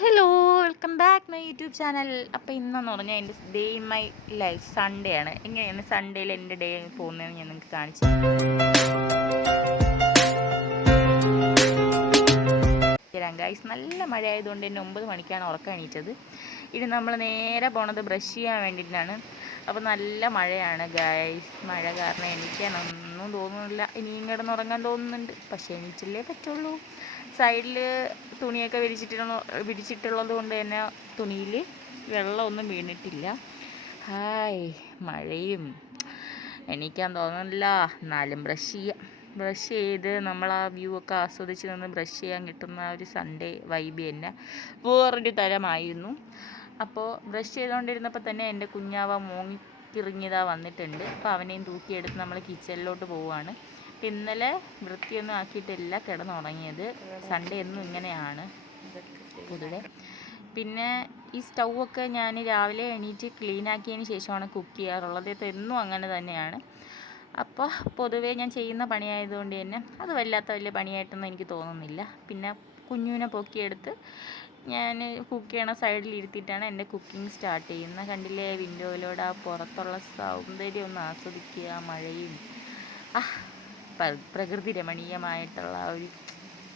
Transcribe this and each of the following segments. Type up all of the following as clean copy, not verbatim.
Hello, welcome back my YouTube channel. അപ്പോൾ ഇന്നെന്ന് പറഞ്ഞാൽ എൻ്റെ day in my life Sunday ആണ്. എങ്ങനെയാണ് സൺഡേയിൽ എൻ്റെ ഡേ പോകുന്നതെന്ന് ഞാൻ നിങ്ങൾക്ക് കാണിച്ചു തരാം ഗൈസ്. നല്ല മഴ ആയതുകൊണ്ട് തന്നെ 9 മണിക്കാണ് ഉറക്കം എണീറ്റത്. ഇനി നമ്മൾ നേരെ പോണത് ബ്രഷ് ചെയ്യാൻ വേണ്ടിയിട്ടാണ്. അപ്പോൾ നല്ല മഴയാണ് ഗൈസ്. മഴ കാരണം എണീക്കാനൊന്നും തോന്നുന്നില്ല. ഇനിയും കിടന്നുറങ്ങാൻ തോന്നുന്നുണ്ട്, പക്ഷേ എണീച്ചല്ലേ പറ്റുള്ളൂ. സൈഡിൽ തുണിയൊക്കെ വിരിച്ചിട്ടുള്ളത് കൊണ്ട് തന്നെ തുണിയിൽ വെള്ളമൊന്നും വീണിട്ടില്ല. ഹായ്, മഴയും എണീക്കാൻ തോന്നുന്നില്ല. എന്നാലും ബ്രഷ് ചെയ്ത് നമ്മൾ ആ വ്യൂ ഒക്കെ ആസ്വദിച്ച് നിന്ന് ബ്രഷ് ചെയ്യാൻ കിട്ടുന്ന ഒരു സൺഡേ വൈബ് തന്നെ വേറൊരു തരമായിരുന്നു. അപ്പോൾ ബ്രഷ് ചെയ്തുകൊണ്ടിരുന്നപ്പോൾ തന്നെ എൻ്റെ കുഞ്ഞാവ മോങ്ങിക്കിറിഞ്ഞതാ വന്നിട്ടുണ്ട്. അപ്പോൾ അവനെയും തൂക്കിയെടുത്ത് നമ്മൾ കിച്ചണിലോട്ട് പോവുകയാണ്. ഇന്നലെ വൃത്തിയൊന്നും ആക്കിയിട്ടില്ല കിടന്നുറങ്ങിയത്. സൺഡേ എന്നും ഇങ്ങനെയാണ് പൊതുവെ. പിന്നെ ഈ സ്റ്റൗവൊക്കെ ഞാൻ രാവിലെ എണീറ്റ് ക്ലീൻ ആക്കിയതിന് ശേഷമാണ് കുക്ക് ചെയ്യാറുള്ളത്. എന്നും അങ്ങനെ തന്നെയാണ്. അപ്പോൾ പൊതുവേ ഞാൻ ചെയ്യുന്ന പണിയായതുകൊണ്ട് തന്നെ അത് വലിയ പണിയായിട്ടൊന്നും എനിക്ക് തോന്നുന്നില്ല. പിന്നെ കുഞ്ഞുവിനെ പൊക്കിയെടുത്ത് ഞാൻ കുക്ക് ചെയ്യണ സൈഡിൽ ഇരുത്തിയിട്ടാണ് എൻ്റെ കുക്കിംഗ് സ്റ്റാർട്ട് ചെയ്യുന്നത്. കണ്ടില്ലേ, വിൻഡോയിലൂടെ ആ പുറത്തുള്ള സൗന്ദര്യം ഒന്ന് ആസ്വദിക്കുക. മഴയും പ്രകൃതി രമണീയമായിട്ടുള്ള ഒരു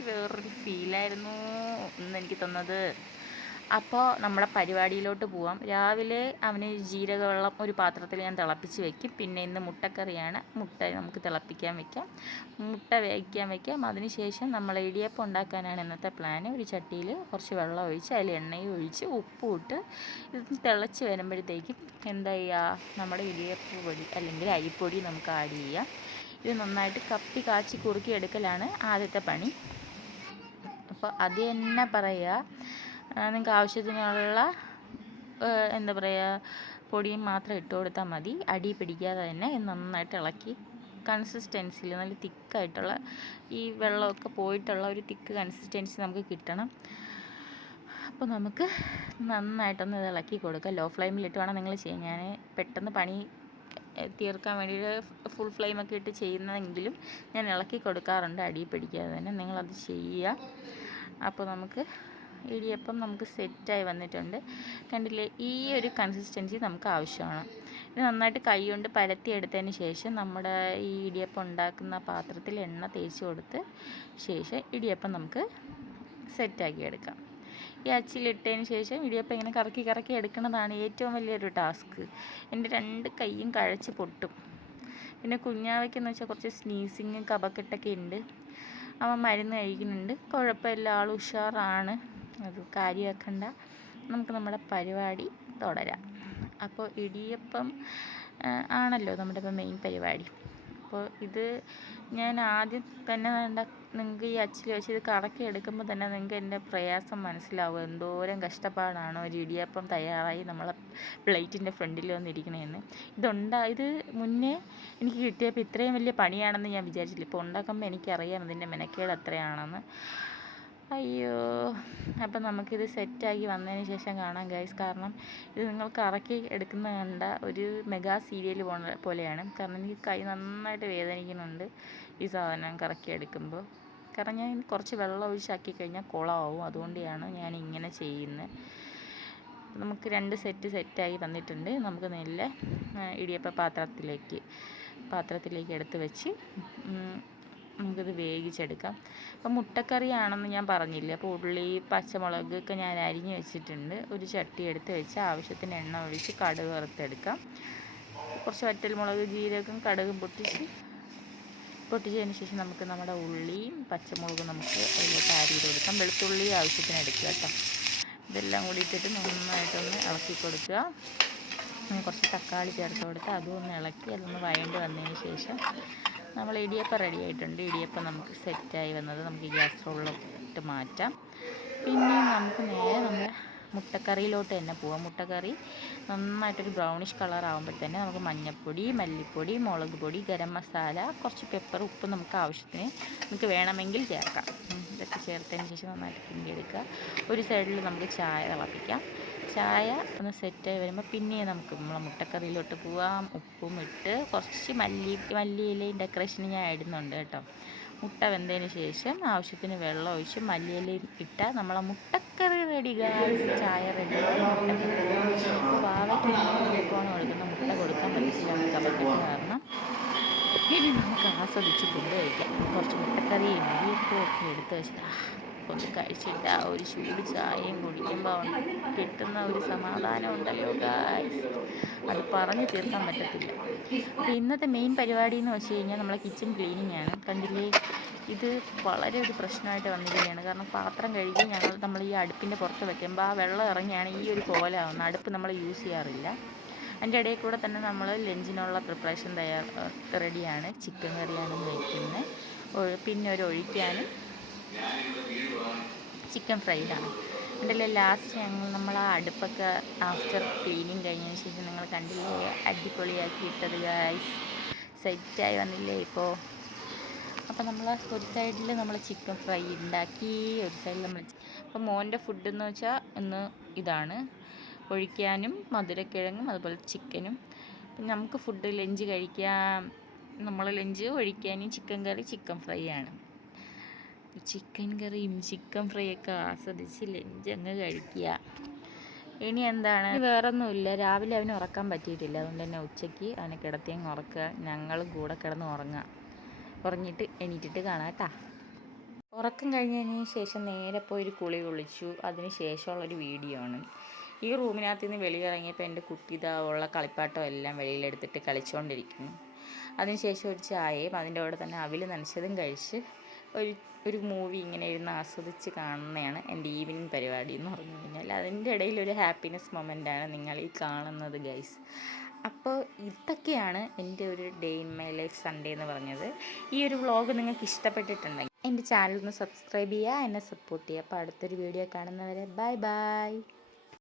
വേറൊരു ഫീലായിരുന്നു ഇന്നെനിക്ക് തന്നത്. അപ്പോൾ നമ്മുടെ പരിപാടിയിലോട്ട് പോവാം. രാവിലെ അവന് ജീരകവെള്ളം ഒരു പാത്രത്തിൽ ഞാൻ തിളപ്പിച്ച് വെക്കും. പിന്നെ ഇന്ന് മുട്ടക്കറിയാണ്. മുട്ട നമുക്ക് തിളപ്പിക്കാൻ വെക്കാം, മുട്ട വേവിക്കാൻ വെക്കാം. അതിനുശേഷം നമ്മൾ ഇടിയപ്പം ഉണ്ടാക്കാനാണ് ഇന്നത്തെ പ്ലാൻ. ഒരു ചട്ടിയിൽ കുറച്ച് വെള്ളം ഒഴിച്ച് അതിൽ എണ്ണയും ഒഴിച്ച് ഉപ്പും ഇട്ട് ഇത് തിളച്ച് വരുമ്പോഴത്തേക്കും എന്താ ചെയ്യുക, നമ്മുടെ ഇടിയപ്പ് പൊടി അല്ലെങ്കിൽ അരിപ്പൊടി നമുക്ക് ആഡ് ചെയ്യാം. ഇത് നന്നായിട്ട് കപ്പി കാച്ചി കുറുക്കി എടുക്കലാണ് ആദ്യത്തെ പണി. അപ്പോൾ അത് തന്നെ പറയുക, നിങ്ങൾക്ക് ആവശ്യത്തിനുള്ള എന്താ പറയുക പൊടിയും മാത്രം ഇട്ട് കൊടുത്താൽ മതി. അടി പിടിക്കാതെ തന്നെ നന്നായിട്ട് ഇളക്കി കൺസിസ്റ്റൻസിയിൽ നല്ല തിക്കായിട്ടുള്ള ഈ വെള്ളമൊക്കെ പോയിട്ടുള്ള ഒരു തിക്ക് കൺസിസ്റ്റൻസി നമുക്ക് കിട്ടണം. അപ്പോൾ നമുക്ക് നന്നായിട്ടൊന്ന് ഇത് ഇളക്കി കൊടുക്കുക. ലോ ഫ്ലെയിമിലിട്ട് വേണം നിങ്ങൾ ചെയ്യാൻ. ഞാൻ പെട്ടെന്ന് പണി തീർക്കാൻ വേണ്ടിയിട്ട് ഫുൾ ഫ്ലെയിമൊക്കെ ഇട്ട് ചെയ്യുന്നതെങ്കിലും ഞാൻ ഇളക്കി കൊടുക്കാറുണ്ട് അടി പിടിക്കാതെ തന്നെ. നിങ്ങളത് ചെയ്യുക. അപ്പോൾ നമുക്ക് ഇടിയപ്പം നമുക്ക് സെറ്റായി വന്നിട്ടുണ്ട്. കണ്ടില്ലേ, ഈ ഒരു കൺസിസ്റ്റൻസി നമുക്ക് ആവശ്യമാണ്. ഇത് നന്നായിട്ട് കൈ കൊണ്ട് പരത്തിയെടുത്തതിന് ശേഷം നമ്മുടെ ഈ ഇടിയപ്പം ഉണ്ടാക്കുന്ന പാത്രത്തിൽ എണ്ണ തേച്ച് കൊടുത്ത് ശേഷം ഇടിയപ്പം നമുക്ക് സെറ്റാക്കി എടുക്കാം. ഈ അച്ചിലിട്ടതിന് ശേഷം ഇടിയപ്പം ഇങ്ങനെ കറക്കി എടുക്കുന്നതാണ് ഏറ്റവും വലിയൊരു ടാസ്ക്. എൻ്റെ 2 കൈയും കഴച്ച് പൊട്ടും. പിന്നെ കുഞ്ഞാവയ്ക്കെന്ന് വെച്ചാൽ കുറച്ച് സ്നീസിങ് കഫക്കെട്ടൊക്കെ ഉണ്ട്. അവൻ മരുന്ന് കഴിക്കുന്നുണ്ട്. കുഴപ്പമില്ല, ആൾ ഉഷാറാണ്. അത് കാര്യമാക്കണ്ട. നമുക്ക് നമ്മുടെ പരിപാടി തുടരാം. അപ്പോൾ ഇടിയപ്പം ആണല്ലോ നമ്മുടെ ഇപ്പോൾ മെയിൻ പരിപാടി. അപ്പോൾ ഇത് ഞാൻ ആദ്യം തന്നെ നിങ്ങൾക്ക് ഈ അച്ചിൽ വെച്ച് ഇത് കറക്കി എടുക്കുമ്പോൾ തന്നെ നിങ്ങൾക്ക് എൻ്റെ പ്രയാസം മനസ്സിലാവും. എന്തോരം കഷ്ടപ്പാടാണ് ഒരു ഇടിയപ്പം തയ്യാറായി നമ്മളെ പ്ലേറ്റിൻ്റെ ഫ്രണ്ടിൽ വന്നിരിക്കണേന്ന്. ഇത് മുന്നേ എനിക്ക് കിട്ടിയപ്പോൾ ഇത്രയും വലിയ പണിയാണെന്ന് ഞാൻ വിചാരിച്ചില്ല. ഇപ്പോൾ ഉണ്ടാക്കുമ്പോൾ എനിക്കറിയാം ഇതിൻ്റെ മെനക്കേട് എത്രയാണെന്ന്. അയ്യോ. അപ്പം നമുക്കിത് സെറ്റാക്കി വന്നതിന് ശേഷം കാണാം ഗൈസ്. കാരണം ഇത് നിങ്ങൾ കറക്കി എടുക്കുന്ന കണ്ട ഒരു മെഗാ സീരിയൽ പോലെയാണ്. കാരണം എനിക്ക് കൈ നന്നായിട്ട് വേദനിക്കുന്നുണ്ട് ഈ സാധനം കറക്കി എടുക്കുമ്പോൾ. കാരണം ഞാൻ കുറച്ച് വെള്ളം ഒഴിച്ചാക്കി കഴിഞ്ഞാൽ കുളമാവും. അതുകൊണ്ടാണ് ഞാൻ ഇങ്ങനെ ചെയ്യുന്നത്. നമുക്ക് 2 സെറ്റായി വന്നിട്ടുണ്ട്. നമുക്ക് നല്ല ഇടിയപ്പ പാത്രത്തിലേക്ക് എടുത്ത് വെച്ച് നമുക്കിത് വേവിച്ചെടുക്കാം. അപ്പം മുട്ടക്കറിയാണെന്ന് ഞാൻ പറഞ്ഞില്ല. അപ്പോൾ ഉള്ളി പച്ചമുളക് ഒക്കെ ഞാൻ അരിഞ്ഞ് വെച്ചിട്ടുണ്ട്. ഒരു ചട്ടി എടുത്ത് വെച്ച് ആവശ്യത്തിന് എണ്ണ ഒഴിച്ച് കടുക് വറുത്തെടുക്കാം. കുറച്ച് വറ്റൽമുളക്, ജീരകം, കടുകും പൊട്ടിച്ചതിന് ശേഷം നമുക്ക് നമ്മുടെ ഉള്ളിയും പച്ചമുളകും നമുക്ക് അതിലേക്ക് ആഡ് ചെയ്ത് കൊടുക്കാം. വെളുത്തുള്ളി ആവശ്യത്തിന് എടുക്കുക കേട്ടോ. ഇതെല്ലാം കൂടി ഇട്ടിട്ട് നന്നായിട്ടൊന്ന് ഇളക്കി കൊടുക്കുക. കുറച്ച് തക്കാളി ചേർത്ത് കൊടുത്ത് അതും ഒന്ന് ഇളക്കി അതൊന്ന് വഴണ്ട് വന്നതിന് ശേഷം നമ്മൾ ഇടിയപ്പം റെഡി ആയിട്ടുണ്ട്. ഇടിയപ്പം നമുക്ക് സെറ്റായി വന്നത് നമുക്ക് ഗ്യാസ് റോളിലോട്ട് മാറ്റാം. പിന്നെ നമുക്ക് നേരെ നമ്മുടെ മുട്ടക്കറിയിലോട്ട് തന്നെ പോവാം. മുട്ടക്കറി നന്നായിട്ടൊരു ബ്രൗണിഷ് കളർ ആകുമ്പോൾ തന്നെ നമുക്ക് മഞ്ഞൾപ്പൊടി, മല്ലിപ്പൊടി, മുളക് പൊടി, ഗരം മസാല, കുറച്ച് പെപ്പർ, ഉപ്പ് നമുക്ക് ആവശ്യത്തിന് നമുക്ക് വേണമെങ്കിൽ ചേർക്കാം. ഇതൊക്കെ ചേർത്തതിന് ശേഷം നന്നായിട്ട് കിണ്ടിയെടുക്കുക. ഒരു സൈഡിൽ നമുക്ക് ചായ തിളപ്പിക്കാം. ചായ ഒന്ന് സെറ്റായി വരുമ്പോൾ പിന്നെ നമുക്ക് നമ്മളെ മുട്ടക്കറിയിലോട്ട് പോവാം. ഉപ്പും ഇട്ട് കുറച്ച് മല്ലിയിലയും ഡെക്കറേഷന് ഞാൻ ഇടുന്നുണ്ട് കേട്ടോ. മുട്ട വെന്തതിന് ശേഷം ആവശ്യത്തിന് വെള്ളം ഒഴിച്ച് മല്ലിയിലയും ഇട്ടാൽ നമ്മളെ മുട്ടക്കറി റെഡി ഗായ്സ്. ചായ റെഡി. മുട്ടക്കറി ഇപ്പോൾ വാവയ്ക്ക് ഊക്കമാണ് കൊടുക്കുന്ന മുട്ട കൊടുക്കാൻ പറ്റില്ല, നമുക്ക് കഫക്കെട്ട് കാരണം. ഇനി നമുക്ക് ആസ്വദിച്ച് ഫുഡ് കഴിക്കാം. കുറച്ച് മുട്ടക്കറിയും ഇടിയപ്പവും ഒക്കെ എടുത്ത് വെച്ചിട്ട് ഒന്ന് കഴിച്ചിട്ട് ആ ഒരു ചൂട് ചായയും കുടിക്കുമ്പോൾ കിട്ടുന്ന ഒരു സമാധാനം ഉണ്ടല്ലോ ഗായ്സ്, അത് പറഞ്ഞ് തീർക്കാൻ പറ്റത്തില്ല. അപ്പോൾ ഇന്നത്തെ മെയിൻ പരിപാടി എന്ന് വെച്ച് കഴിഞ്ഞാൽ നമ്മളെ കിച്ചൺ ക്ലീനിങ് ആണ്. കണ്ടില്ലേ, ഇത് വളരെ ഒരു പ്രശ്നമായിട്ട് വന്നിരിക്കുകയാണ്. കാരണം പാത്രം കഴുകി നമ്മൾ ഈ അടുപ്പിൻ്റെ പുറത്ത് വെക്കുമ്പോൾ ആ വെള്ളം ഇറങ്ങിയാണ് ഈ ഒരു കോലാവുന്നത്. അടുപ്പ് നമ്മൾ യൂസ് ചെയ്യാറില്ല. അതിൻ്റെ ഇടയിൽ കൂടെ തന്നെ നമ്മൾ ലഞ്ചിനുള്ള പ്രിപ്പറേഷൻ റെഡിയാണ്. ചിക്കൻ കറിയാണ് വയ്ക്കുന്നത്. പിന്നെ ഒരു ഒഴിക്കാനും ചിക്കൻ ഫ്രൈഡാണ്. അതിൻ്റെ ലാസ്റ്റ് നമ്മൾ ആ അടുപ്പൊക്കെ ആഫ്റ്റർ ക്ലീനിങ് കഴിഞ്ഞതിന് ശേഷം നിങ്ങൾ കണ്ടില്ലേ, അടിപൊളിയാക്കി ഇട്ടത് ഗായ്സ്. സെറ്റായി വന്നില്ലേ ഇപ്പോൾ. അപ്പോൾ നമ്മൾ ഒരു സൈഡിൽ നമ്മൾ ചിക്കൻ ഫ്രൈ ഉണ്ടാക്കി, ഒരു സൈഡിൽ നമ്മൾ അപ്പോൾ മോൻ്റെ ഫുഡ് എന്ന് വെച്ചാൽ ഇന്ന് ഇതാണ്, ഒഴിക്കാനും മധുരക്കിഴങ്ങും അതുപോലെ ചിക്കനും. പിന്നെ നമുക്ക് ഫുഡ് ലഞ്ച് കഴിക്കാം. നമ്മൾ ലഞ്ച് ഒഴിക്കാനും ചിക്കൻ കറി ചിക്കൻ ഫ്രൈ ആണ്. ചിക്കൻ കറിയും ചിക്കൻ ഫ്രൈ ഒക്കെ ആസ്വദിച്ച് ലഞ്ച് അങ്ങ് കഴിക്കുക. ഇനി എന്താണ്, വേറൊന്നുമില്ല. രാവിലെ അവന് ഉറക്കാൻ പറ്റിയിട്ടില്ല, അതുകൊണ്ട് തന്നെ ഉച്ചയ്ക്ക് അവനെ കിടത്തി അങ്ങ് ഉറക്കുക. ഞങ്ങളും കൂടെ കിടന്ന് ഉറങ്ങാം. ഉറങ്ങിയിട്ട് എണീറ്റിട്ട് കാണാം കേട്ടോ. ഉറക്കം കഴിഞ്ഞതിന് ശേഷം നേരെ പോയി ഒരു കുളി കുളിച്ചു. അതിന് ശേഷമുള്ളൊരു വീഡിയോ ആണ്. ഈ റൂമിനകത്ത് നിന്ന് വെളിയിറങ്ങിയപ്പോൾ എൻ്റെ കുട്ടി ഉള്ള കളിപ്പാട്ടം എല്ലാം വെളിയിലെടുത്തിട്ട് കളിച്ചുകൊണ്ടിരിക്കുന്നു. അതിനുശേഷം ഒരു ചായയും അതിൻ്റെ കൂടെ തന്നെ അവിൽ നനച്ചതും കഴിച്ച് ഒരു മൂവി ഇങ്ങനെ ഇരുന്ന് ആസ്വദിച്ച് കാണുന്നതാണ് എൻ്റെ ഈവനിങ് പരിപാടി എന്ന് പറഞ്ഞു കഴിഞ്ഞാൽ. അതിൻ്റെ ഇടയിൽ ഒരു ഹാപ്പിനെസ് മൊമെൻ്റാണ് നിങ്ങൾ ഈ കാണുന്നത് ഗൈസ്. അപ്പോൾ ഇതൊക്കെയാണ് എൻ്റെ ഒരു day in my life Sunday എന്ന് പറഞ്ഞത്. ഈ ഒരു വ്ളോഗ് നിങ്ങൾക്ക് ഇഷ്ടപ്പെട്ടിട്ടുണ്ടെങ്കിൽ എൻ്റെ ചാനൽ ഒന്ന് സബ്സ്ക്രൈബ് ചെയ്യുക, എന്നെ സപ്പോർട്ട് ചെയ്യുക. അപ്പോൾ അടുത്തൊരു വീഡിയോ കാണുന്നവരെ ബൈ ബൈ.